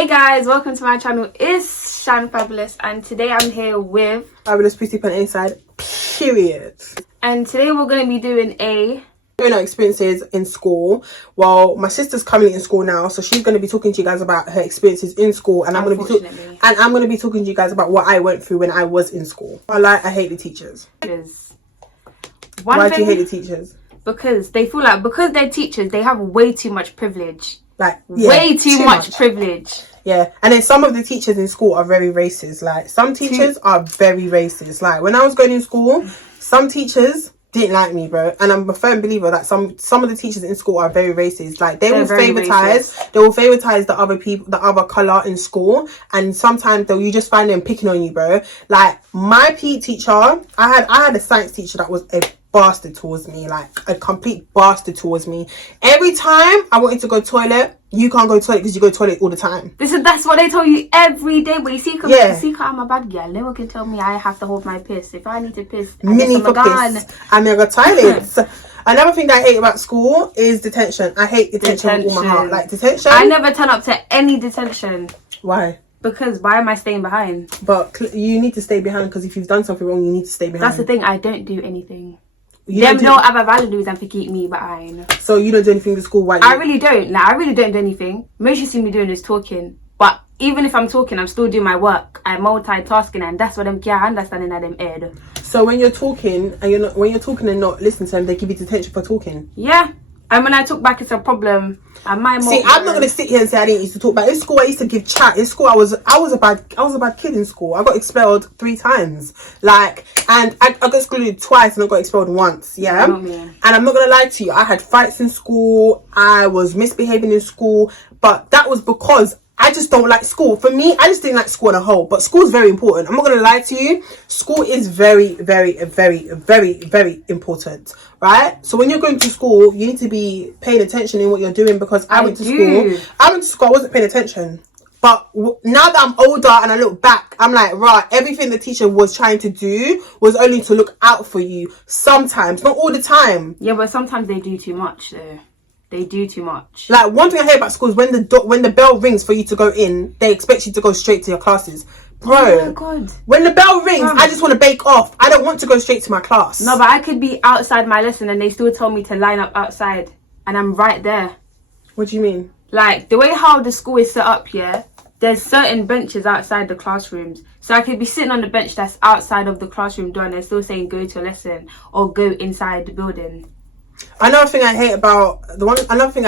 Hey guys, welcome to my channel. It's Fabulous, and today I'm here with Fabulous Pretty Pen Inside, period. And today we're going to be doing our experiences in school. Well, my sister's currently in school now, so she's going to be talking to you guys about her experiences in school, and I'm going to be talking to you guys about what I went through when I was in school. I hate the teachers. Why do you hate the teachers? Because they feel like because they're teachers, they have way too much privilege. Way too much privilege. Yeah, and then some of the teachers in school are very racist. Like, some teachers are very racist. Like, when I was going in school, some teachers didn't like me, bro. And I'm a firm believer that some of the teachers in school are very racist. Like, they will favorize the other people, the other colour in school, and sometimes you just find them picking on you, bro. Like, my PE teacher, I had a science teacher that was a bastard towards me, like a complete bastard towards me. Every time I wanted to go toilet, you can't go toilet because you go toilet all the time. That's what they tell you every day. But you see, I'm a bad girl. No one can tell me I have to hold my piss. If I need to piss, mini for piss, I'm in the toilets. Another thing that I hate about school is detention. I hate detention with all my heart. Like, detention, I never turn up to any detention. Why? Because why am I staying behind? But you need to stay behind, because if you've done something wrong, you need to stay behind. That's the thing. I don't do anything. Them no other values and to keep me behind. So you don't do anything to school? Why? I really don't. Like, I really don't do anything. Most you see me doing is talking. But even if I'm talking, I'm still doing my work. I'm multitasking, and that's what I'm understanding at them head. So when you're talking and not listening to them, they give you detention for talking. Yeah. And when I talk back, it's a problem. And see, I'm not gonna sit here and say I didn't used to talk back. In school, I used to give chat. In school, I was a bad kid in school. I got expelled 3 times. Like, and I got excluded twice, and I got expelled once. Yeah. And I'm not gonna lie to you. I had fights in school. I was misbehaving in school, but that was because I just don't like school. For me, I just didn't like school on a whole. But school is very important. I'm not going to lie to you. School is very, very, very, very, very important. Right? So when you're going to school, you need to be paying attention in what you're doing. Because I went to school, I wasn't paying attention. But now that I'm older and I look back, I'm like, right, everything the teacher was trying to do was only to look out for you. Sometimes, not all the time. Yeah, but sometimes they do too much though. They do too much. Like, one thing I hate about school is when the bell rings for you to go in, they expect you to go straight to your classes. Bro, oh my God. When the bell rings, I just want to bake off. I don't want to go straight to my class. No, but I could be outside my lesson and they still tell me to line up outside, and I'm right there. What do you mean? Like, the way how the school is set up, yeah, there's certain benches outside the classrooms. So I could be sitting on the bench that's outside of the classroom door and they're still saying go to a lesson or go inside the building. Another thing I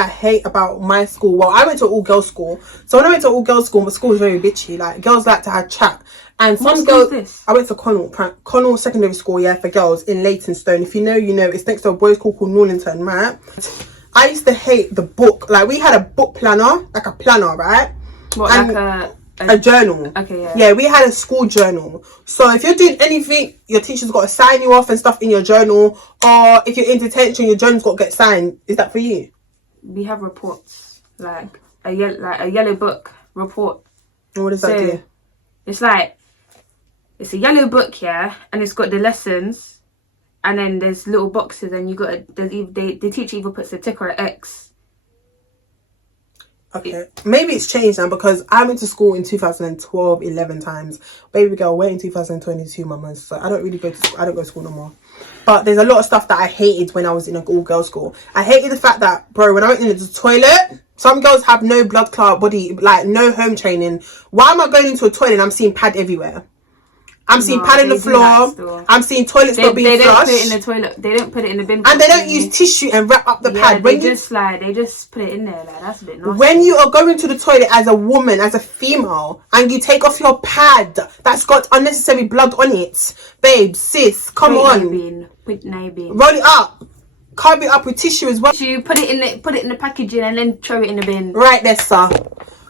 hate about my school, well, I went to an all-girls school. So when I went to all-girls school, the school was very bitchy. Like, girls like to have chat. And some girls, I went to Connell Secondary School, yeah, for girls in Leytonstone. If you know, you know. It's next to a boys' school called Norlington, right? I used to hate the book. Like, we had a book planner, like a planner, right? What, and like a journal. Okay, yeah. Yeah, we had a school journal. So if you're doing anything, your teacher's got to sign you off and stuff in your journal. Or if you're in detention, your journal's got to get signed. Is that for you? We have reports, like a yellow book report. And what does that do? It's a yellow book, yeah, and it's got the lessons, and then there's little boxes, and the teacher either puts a tick or an X. Okay, maybe it's changed now, because I went to school in 2012 11 times. Baby girl, we're in 2022, mama. So I don't go to school no more. But there's a lot of stuff that I hated when I was in an all-girls school. I hated the fact that, bro, when I went into the toilet, some girls have no blood clot body, like no home training. Why am I going into a toilet and I'm seeing pad everywhere? I'm seeing pad on the floor. I'm seeing toilets not being flushed. They don't put it in the toilet. They don't put it in the bin. And they don't use tissue and wrap up the pad. They just put it in there. Like, that's a bit nasty. When you are going to the toilet as a woman, as a female, and you take off your pad that's got unnecessary blood on it, babe, sis, come on. Roll it up. Cover it up with tissue as well. You put it in the packaging and then throw it in the bin. Right there, sir.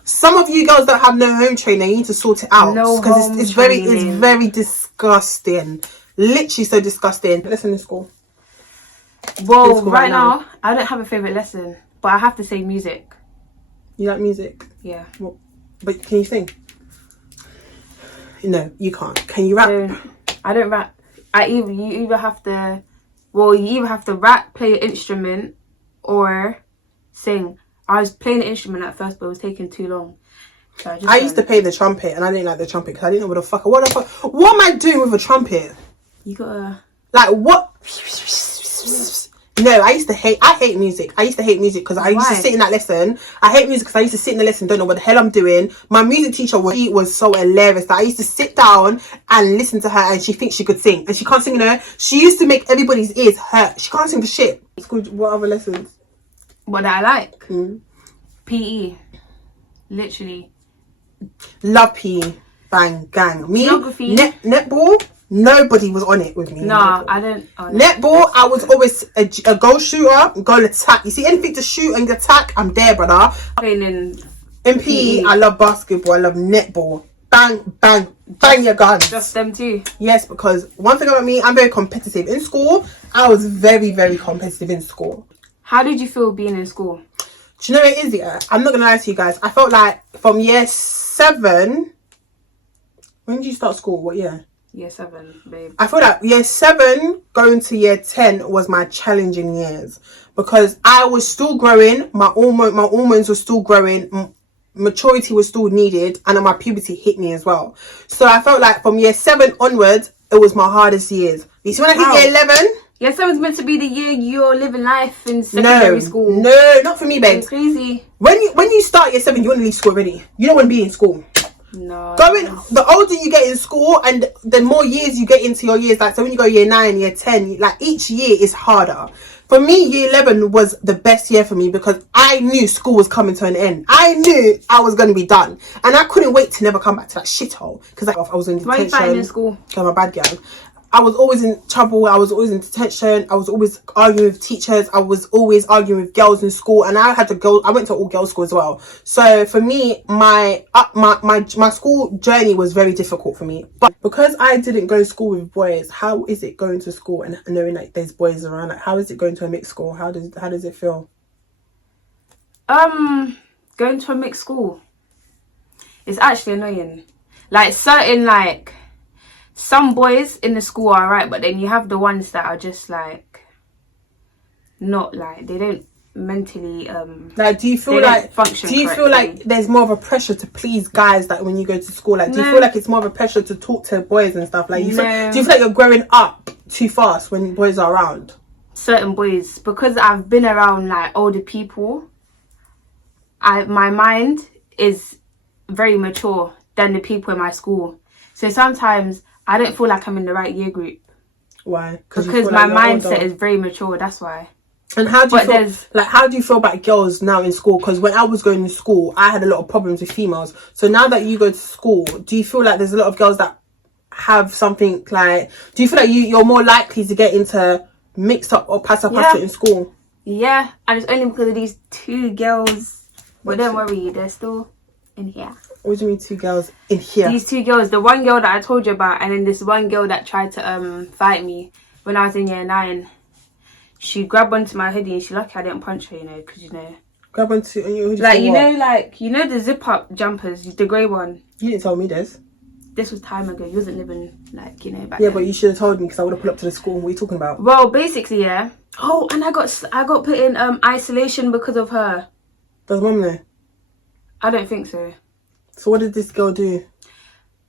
Some of you girls that have no home training, you need to sort it out. Because it's very disgusting. Literally so disgusting. Lesson in school. Well, right now, I don't have a favourite lesson, but I have to say music. You like music? Yeah. Well, but can you sing? No, you can't. Can you rap? I don't rap. You either have to rap, play an instrument, or sing. I was playing the instrument at first, but it was taking too long. So I used to play the trumpet, and I didn't like the trumpet because I didn't know what am I doing with a trumpet? You gotta... Like, what? No, I hate music. I used to hate music because I used to sit in that lesson. I hate music because I used to sit in the lesson, don't know what the hell I'm doing. My music teacher was so hilarious that I used to sit down and listen to her, and she thinks she could sing. And she can't sing, you know. She used to make everybody's ears hurt. She can't sing for shit. What other lessons? What I like? PE. Literally. Love PE. Bang, gang. Me, Geography. Netball. Nobody was on it with me. Nah, I don't. Oh, no. Netball, I was always a goal shooter, goal attack. You see anything to shoot and attack, I'm there, brother. In PE, I love basketball. I love netball. Bang, bang, bang your guns. Just them too. Yes, because one thing about me, I'm very competitive. In school, I was very, very competitive in school. How did you feel being in school? Do you know what it is? Yeah, I'm not gonna lie to you guys. I felt like from year 7. When did you start school? What year? Year 7, babe. I feel like year 7 going to year 10 was my challenging years because I was still growing. My hormones were still growing. Maturity was still needed, and then my puberty hit me as well. So I felt like from year 7 onwards, it was my hardest years. You see, when I hit year 11, year 7's meant to be the year you're living life in secondary school. No, not for me, babe. It's crazy. When you start year 7, you want to leave school already. You don't want to be in school. No. The older you get in school and the more years you get into your years, like so when you go year 9, year 10, like each year is harder. For me, year 11 was the best year for me because I knew school was coming to an end. I knew I was going to be done, and I couldn't wait to never come back to that shithole because I was in detention. Why are you fighting in school? Because I'm a bad girl. I was always in trouble. I was always in detention. I was always arguing with teachers. I was always arguing with girls in school, and I went to all girls school as well. So for me, my school journey was very difficult for me. But because I didn't go to school with boys, how is it going to school and knowing like there's boys around? Like, how is it going to a mixed school? How does it feel? Going to a mixed school, it's actually annoying. Like certain some boys in the school are right, but then you have the ones that are just like not like they don't mentally like do you feel like there's more of a pressure to please guys like when you go to school? Like do you feel like it's more of a pressure to talk to boys and stuff? Like do you feel like you're growing up too fast when boys are around? Certain boys, because I've been around like older people, my mind is very mature than the people in my school. So sometimes I don't feel like I'm in the right year group. Why? Because my mindset is very mature. That's why. And how do you feel about girls now in school? Because when I was going to school, I had a lot of problems with females. So now that you go to school, do you feel like there's a lot of girls that have something like? Do you feel like you're more likely to get into mixed up or pass up in school? Yeah, and it's only because of these 2 girls. But don't worry, they're still in here. What do you mean 2 girls in here? These 2 girls, the one girl that I told you about, and then this one girl that tried to fight me when I was in year 9. She grabbed onto my hoodie, and she's lucky I didn't punch her, because grab onto your hoodie. Like the zip up jumpers, the grey one. You didn't tell me this. This was time ago. You wasn't living back Yeah, then. but you should have told me because I would have pulled up to the school. What are you talking about? Well, basically, yeah. Oh, and I got put in isolation because of her. Does mum know? I don't think so. So what did this girl do?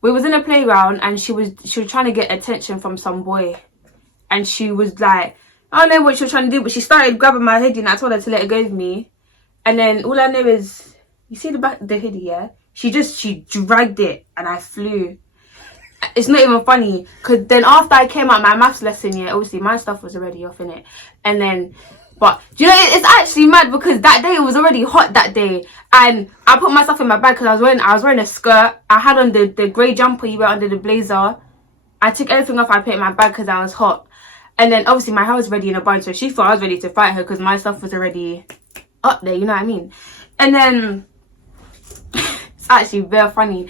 We was in a playground and she was trying to get attention from some boy, and she was like, I don't know what she was trying to do, but she started grabbing my hoodie and I told her to let it go of me. And then all I know is, you see the back of the hoodie, yeah? She dragged it and I flew. It's not even funny, because then after I came out my maths lesson, yeah, obviously my stuff was already off in it. And then, but do you know, it's actually mad because that day it was already hot that day, and I put myself in my bag because I was wearing a skirt. I had on the grey jumper you wear under the blazer. I took everything off, I put it in my bag because I was hot. And then obviously my hair was ready in a bunch, so she thought I was ready to fight her because my stuff was already up there, you know what I mean? And then it's actually very funny.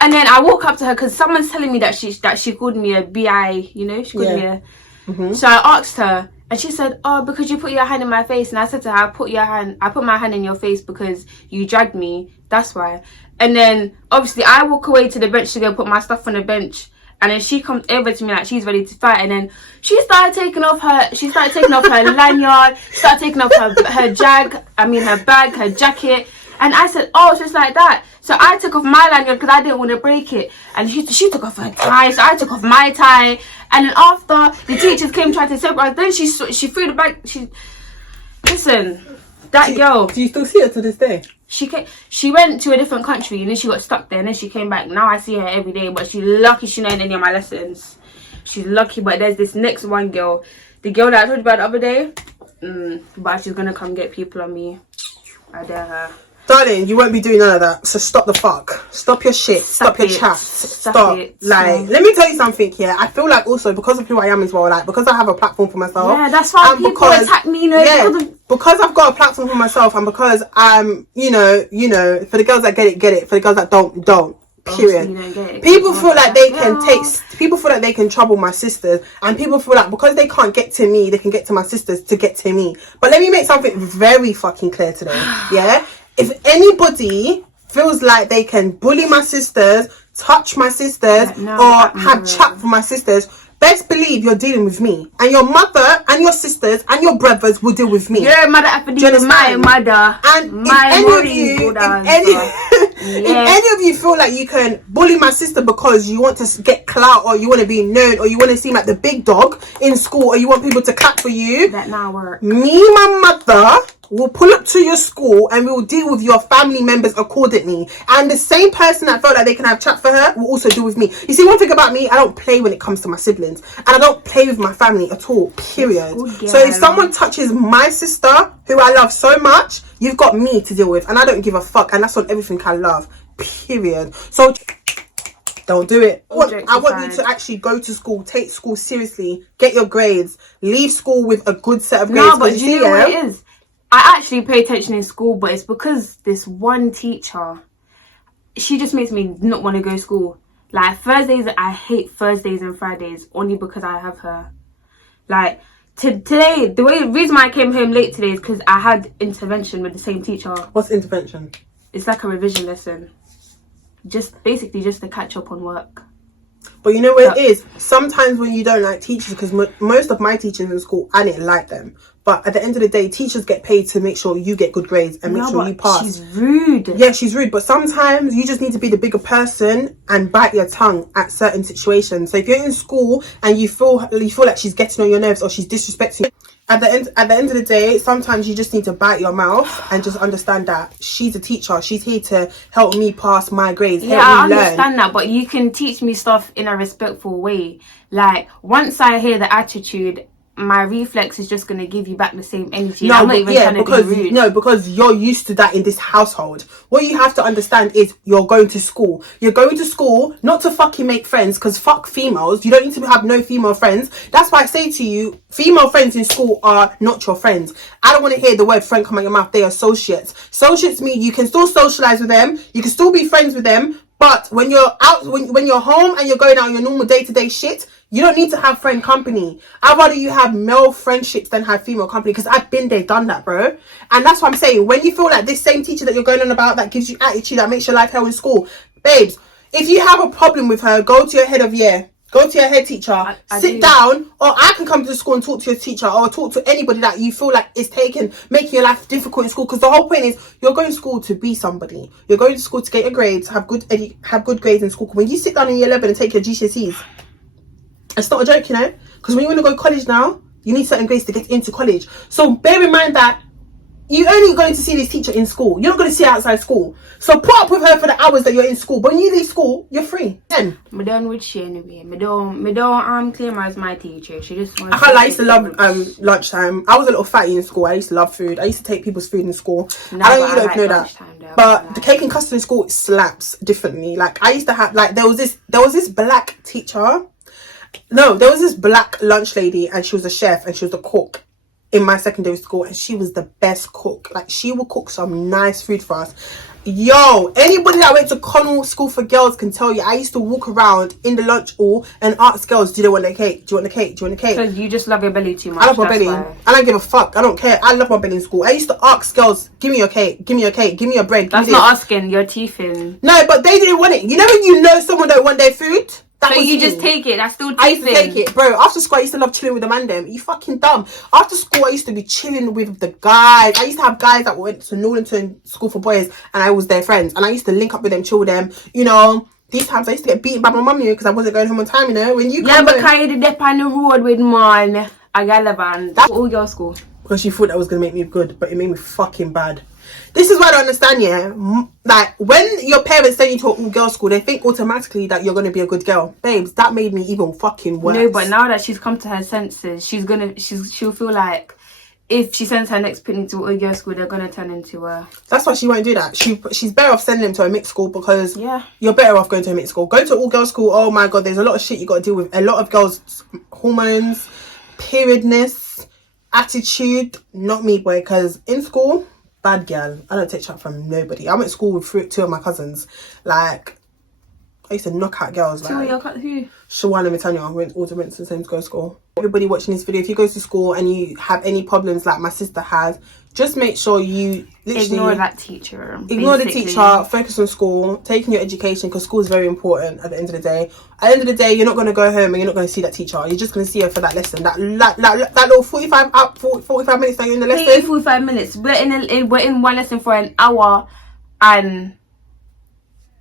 And then I walk up to her because someone's telling me that she called me a BI, you know, she called me a... Mm-hmm. So I asked her, and she said, oh, because you put your hand in my face. And I said to her, I put my hand in your face because you dragged me, that's why. And then obviously I walk away to the bench to go put my stuff on the bench, and then she comes over to me like she's ready to fight, and then she started taking off her lanyard, started taking off her bag, her jacket, And I said, oh, so it's like that. So I took off my lanyard because I didn't want to break it. And she took off her tie, so I took off my tie. And then after, the teachers came trying to separate us. Then she threw the bag. Listen, that girl. Do you still see her to this day? She went to a different country and then she got stuck there and then she came back. Now I see her every day, but she's lucky she's not in any of my lessons. She's lucky. But there's this next one girl, the girl that I told you about the other day. But she's gonna come get people on me. I dare her. Darling, you won't be doing none of that. So stop the fuck. Stop your shit. Stop your chat. Stop. Like, let me tell you something here. I feel like also because of who I am as well, like because I have a platform for myself. Yeah, that's why people attack me. Because I've got a platform for myself, and because I'm, you know, for the girls that get it. For the girls that don't. Period. People feel like they can people feel like they can trouble my sisters, and people feel like because they can't get to me, they can get to my sisters to get to me. But let me make something very fucking clear today. Yeah? If anybody feels like they can bully my sisters, touch my sisters, or have chat for my sisters, best believe you're dealing with me. And your mother and your sisters and your brothers will deal with me. Your mother is my mother. And if any of you feel like you can bully my sister because you want to get clout, or you want to be known, or you want to seem like the big dog in school, or you want people to clap for you, that now work. Me, my mother will pull up to your school and we will deal with your family members accordingly. And the same person that felt like they can have chat for her will also deal with me. You see, one thing about me, I don't play when it comes to my siblings, and I don't play with my family at all, period. So if someone touches my sister, who I love so much, you've got me to deal with, and I don't give a fuck, and that's on everything I love, period. So don't do it. I want you to actually go to school, take school seriously, get your grades, leave school with a good set of grades. No, but you know what it is? I actually pay attention in school, but it's because this one teacher, she just makes me not want to go to school. Like Thursdays, I hate Thursdays and Fridays only because I have her. Like today, the reason why I came home late today is because I had intervention with the same teacher. What's intervention? It's like a revision lesson. Basically just to catch up on work. But you know what it is? Sometimes when you don't like teachers, because most of my teachers in school, I didn't like them. But at the end of the day, teachers get paid to make sure you get good grades and make sure you pass. She's rude. Yeah, she's rude. But sometimes you just need to be the bigger person and bite your tongue at certain situations. So if you're in school and you feel like she's getting on your nerves or she's disrespecting you, at the end of the day, sometimes you just need to bite your mouth and just understand that she's a teacher. She's here to help me pass my grades. Yeah, I understand that, but you can teach me stuff in a respectful way. Like once I hear the attitude, my reflex is just going to give you back the same energy. No, I'm not even trying to be rude. No, because you're used to that in this household. What you have to understand is you're going to school. You're going to school not to fucking make friends, because fuck females. You don't need to have no female friends. That's why I say to you, female friends in school are not your friends. I don't want to hear the word friend come out your mouth. They are associates. Associates mean you can still socialize with them. You can still be friends with them. But when you're out, when you're home and you're going out on your normal day-to-day shit, you don't need to have friend company. I'd rather you have male friendships than have female company, because I've been there, done that, bro. And that's what I'm saying. When you feel like this same teacher that you're going on about, that gives you attitude, that makes your life hell in school, babes, if you have a problem with her, go to your head of year. Go to your head teacher, sit down, or I can come to the school and talk to your teacher, or talk to anybody that you feel like is making your life difficult in school. Because the whole point is you're going to school to be somebody. You're going to school to get your grades, have good grades in school. When you sit down in year 11 and take your GCSEs, it's not a joke, you know, because when you want to go to college now, you need certain grades to get into college. So bear in mind that you're only going to see this teacher in school. You're not going to see her outside school. So put up with her for the hours that you're in school. But when you leave school, you're free. Then I'm done with she anyway. Me don't claim her as my teacher. She just wants. I can't lie, I used to love lunchtime. I was a little fatty in school. I used to love food. I used to take people's food in school. No, I don't know that. But the cake and custard in school slaps differently. Like I used to have, like there was this black teacher. No, there was this black lunch lady, and she was a chef and she was a cook in my secondary school, and she was the best cook. Like she would cook some nice food for us. Yo, anybody that went to Connell School for Girls can tell you, I used to walk around in the lunch hall and ask girls, do they want a cake? Do you want a cake? Do you want a cake? Because you just love your belly too much. I love my belly. I don't give a fuck. I don't care. I love my belly in school. I used to ask girls, give me your cake, give me your cake, give me your bread. That's not asking, your teeth in. No, but they didn't want it. You know when you know someone don't want their food? That So was you me. just take it. That's still I used to teasing. take it, bro. After school, I used to love chilling with the man them. You fucking dumb. After school, I used to be chilling with the guys. I used to have guys that went to Northington School for Boys, and I was their friends. And I used to link up with them, chill with them. You know, these times I used to get beaten by my mum, because I wasn't going home on time. You know, when you Yeah, but carry the dip on the road with man. I got a van. That's all girl school. because she thought that was gonna make me good, but it made me fucking bad. This is what I don't understand, yeah. Like, when your parents send you to an all-girls school, they think automatically that you're gonna be a good girl. Babes, that made me even fucking worse. No, but now that she's come to her senses, she'll feel like if she sends her next pitney to all girls school, they're gonna turn into a. That's why she won't do that. She's better off sending them to a mixed school, because Yeah. you're better off going to a mixed school. Go to all girls school. Oh my god, there's a lot of shit you got to deal with. A lot of girls' hormones, periodness, attitude. Not me, boy. Because in school, bad girl. I don't take shit from nobody. I went to school with two of my cousins. Like, I used to knock out girls. So Like, who? Shawana and Tanya went to the same school. Everybody watching this video, if you go to school and you have any problems like my sister has, just make sure you literally Ignore that teacher. Ignore basically. the teacher, focus on school, taking your education, because school is very important at the end of the day. At the end of the day, you're not going to go home and you're not going to see that teacher. You're just going to see her for that lesson. That little 45 minutes that you're in the lesson. 45 minutes. We're in one lesson for an hour and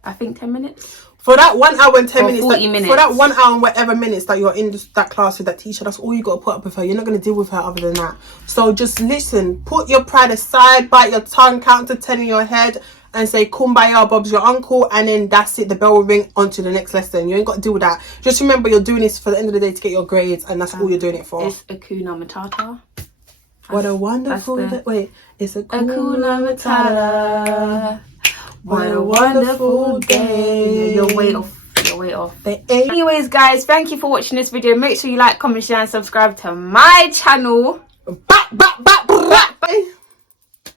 I think 10 minutes. For that 1 hour and 10 minutes, 40 minutes. For that 1 hour and whatever minutes that you're in that class with that teacher, that's all you got to put up with her. You're not going to deal with her other than that. So just listen, put your pride aside, bite your tongue, count to 10 in your head, and say kumbaya, Bob's your uncle, and then that's it. The bell will ring on to the next lesson. You ain't got to deal with that. Just remember, you're doing this for the end of the day to get your grades, and that's all you're doing it for. It's Hakuna Matata. What a wonderful day. Wait, it's Hakuna Matata. What a wonderful day. You're way off. Anyways, guys, thank you for watching this video. Make sure you like, comment, share, and subscribe to my channel. Bye.